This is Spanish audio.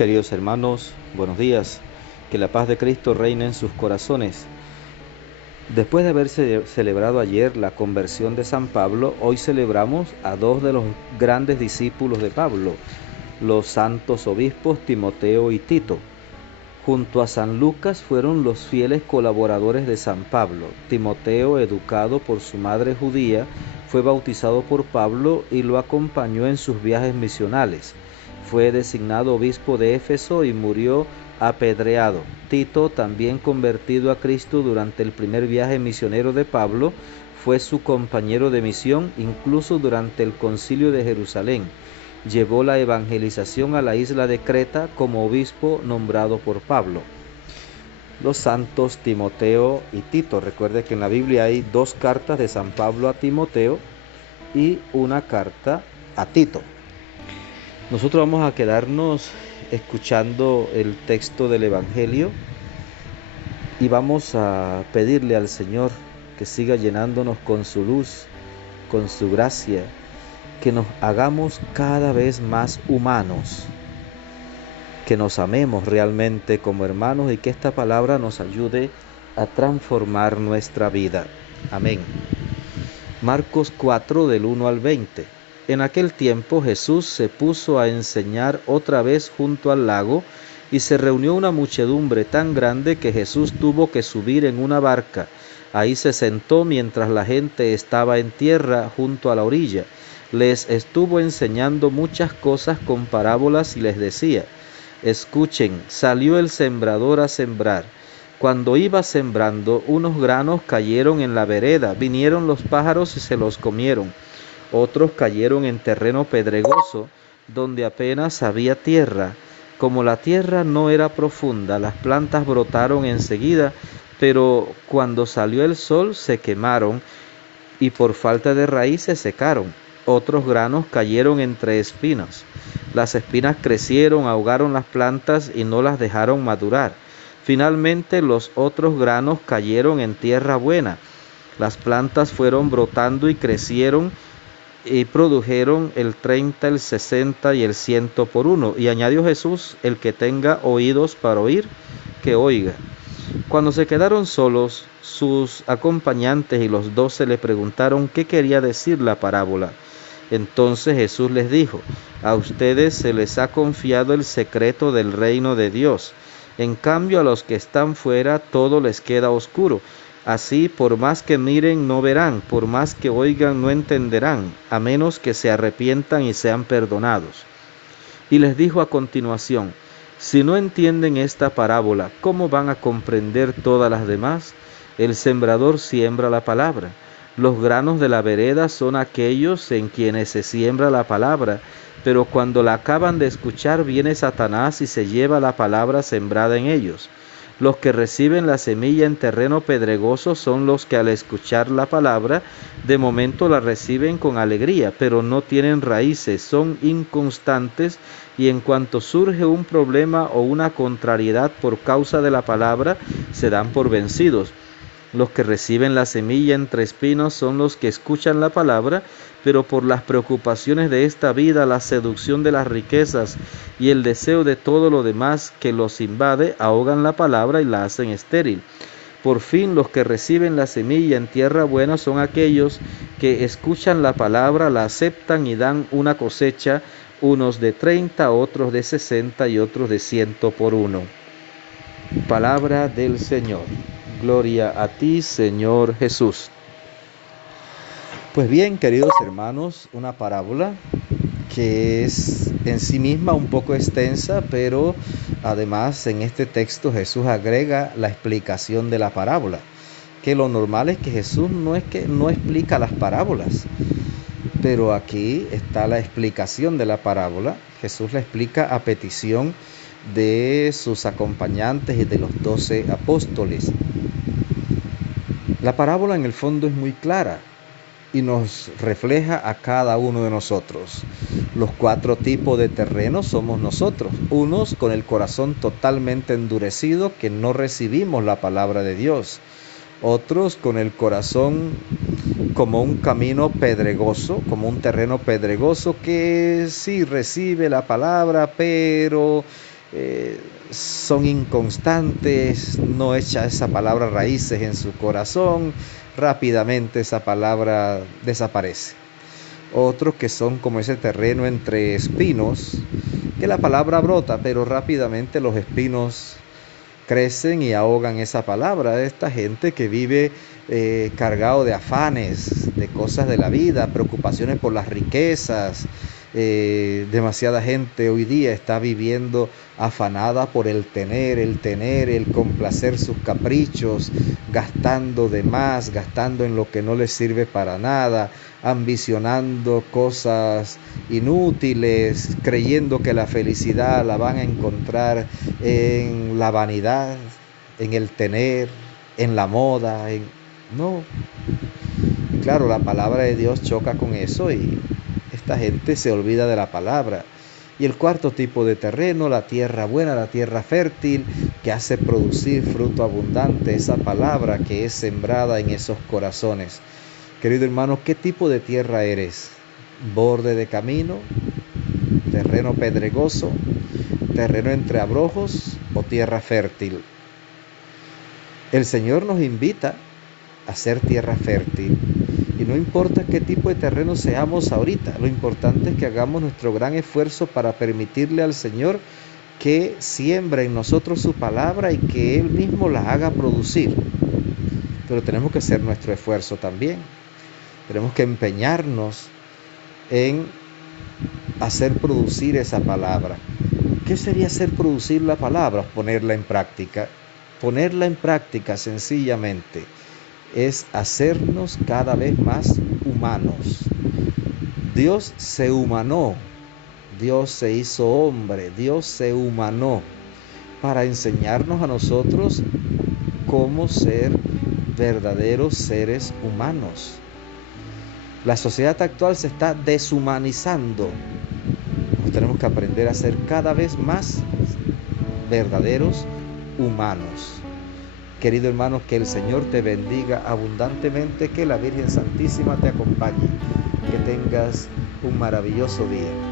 Queridos hermanos, buenos días. Que la paz de Cristo reine en sus corazones. Después de haberse celebrado ayer la conversión de San Pablo, hoy celebramos a dos de los grandes discípulos de Pablo, los santos obispos Timoteo y Tito. Junto a San Lucas fueron los fieles colaboradores de San Pablo. Timoteo, educado por su madre judía, fue bautizado por Pablo y lo acompañó en sus viajes misionales. Fue designado obispo de Éfeso y murió apedreado. Tito, también convertido a Cristo durante el primer viaje misionero de Pablo, fue su compañero de misión incluso durante el concilio de Jerusalén. Llevó la evangelización a la isla de Creta como obispo nombrado por Pablo. Los santos Timoteo y Tito. Recuerde que en la Biblia hay dos cartas de San Pablo a Timoteo y una carta a Tito. Nosotros vamos a quedarnos escuchando el texto del Evangelio y vamos a pedirle al Señor que siga llenándonos con su luz, con su gracia, que nos hagamos cada vez más humanos, que nos amemos realmente como hermanos y que esta palabra nos ayude a transformar nuestra vida. Amén. Marcos 4 del 1 al 20. En aquel tiempo Jesús se puso a enseñar otra vez junto al lago y se reunió una muchedumbre tan grande que Jesús tuvo que subir en una barca. Ahí se sentó mientras la gente estaba en tierra junto a la orilla. Les estuvo enseñando muchas cosas con parábolas y les decía: escuchen, salió el sembrador a sembrar. Cuando iba sembrando, unos granos cayeron en la vereda, vinieron los pájaros y se los comieron. Otros cayeron en terreno pedregoso, donde apenas había tierra. Como la tierra no era profunda, las plantas brotaron enseguida, pero cuando salió el sol se quemaron y por falta de raíz se secaron. Otros granos cayeron entre espinas. Las espinas crecieron, ahogaron las plantas y no las dejaron madurar. Finalmente los otros granos cayeron en tierra buena. Las plantas fueron brotando y crecieron y produjeron el 30, el 60 y el 100 por uno. Y añadió Jesús: el que tenga oídos para oír, que oiga. Cuando se quedaron solos, sus acompañantes y los 12 le preguntaron qué quería decir la parábola. Entonces Jesús les dijo: a ustedes se les ha confiado el secreto del reino de Dios. En cambio, a los que están fuera todo les queda oscuro. Así, por más que miren, no verán, por más que oigan, no entenderán, a menos que se arrepientan y sean perdonados. Y les dijo a continuación: si no entienden esta parábola, ¿cómo van a comprender todas las demás? El sembrador siembra la palabra. Los granos de la vereda son aquellos en quienes se siembra la palabra, pero cuando la acaban de escuchar viene Satanás y se lleva la palabra sembrada en ellos. Los que reciben la semilla en terreno pedregoso son los que al escuchar la palabra, de momento la reciben con alegría, pero no tienen raíces, son inconstantes y en cuanto surge un problema o una contrariedad por causa de la palabra, se dan por vencidos. Los que reciben la semilla entre espinos son los que escuchan la palabra, pero por las preocupaciones de esta vida, la seducción de las riquezas y el deseo de todo lo demás que los invade, ahogan la palabra y la hacen estéril. Por fin, los que reciben la semilla en tierra buena son aquellos que escuchan la palabra, la aceptan y dan una cosecha, unos de 30, otros de 60 y otros de 100 por uno. Palabra del Señor. Gloria a ti, Señor Jesús. Pues bien, queridos hermanos, una parábola que es en sí misma un poco extensa, pero además en este texto Jesús agrega la explicación de la parábola, que lo normal es que Jesús no explica las parábolas, pero aquí está la explicación de la parábola. Jesús la explica a petición de sus acompañantes y de los 12 apóstoles. La parábola en el fondo es muy clara y nos refleja a cada uno de nosotros. Los 4 tipos de terreno somos nosotros: unos con el corazón totalmente endurecido, que no recibimos la palabra de Dios; otros con el corazón como un camino pedregoso, como un terreno pedregoso que sí recibe la palabra, pero son inconstantes, no echa esa palabra raíces en su corazón, rápidamente esa palabra desaparece. Otros que son como ese terreno entre espinos, que la palabra brota, pero rápidamente los espinos crecen y ahogan esa palabra. Esta gente que vive cargado de afanes, de cosas de la vida, preocupaciones por las riquezas. Demasiada gente hoy día está viviendo afanada por el tener, el complacer sus caprichos, gastando de más, gastando en lo que no les sirve para nada, ambicionando cosas inútiles, creyendo que la felicidad la van a encontrar en la vanidad, en el tener, en la moda, no. Y claro, la palabra de Dios choca con eso y esta gente se olvida de la palabra. Y el cuarto tipo de terreno, la tierra buena, la tierra fértil, que hace producir fruto abundante, esa palabra que es sembrada en esos corazones. Querido hermano, ¿qué tipo de tierra eres? ¿Borde de camino? ¿Terreno pedregoso? ¿Terreno entre abrojos o tierra fértil? El Señor nos invita a ser tierra fértil. Y no importa qué tipo de terreno seamos ahorita, lo importante es que hagamos nuestro gran esfuerzo para permitirle al Señor que siembra en nosotros su palabra y que Él mismo la haga producir. Pero tenemos que hacer nuestro esfuerzo también. Tenemos que empeñarnos en hacer producir esa palabra. ¿Qué sería hacer producir la palabra? Ponerla en práctica. Ponerla en práctica sencillamente es hacernos cada vez más humanos. Dios se humanó, Dios se hizo hombre, Dios se humanó para enseñarnos a nosotros cómo ser verdaderos seres humanos. La sociedad actual se está deshumanizando. Nosotros tenemos que aprender a ser cada vez más verdaderos humanos. Querido hermano, que el Señor te bendiga abundantemente, que la Virgen Santísima te acompañe, que tengas un maravilloso día.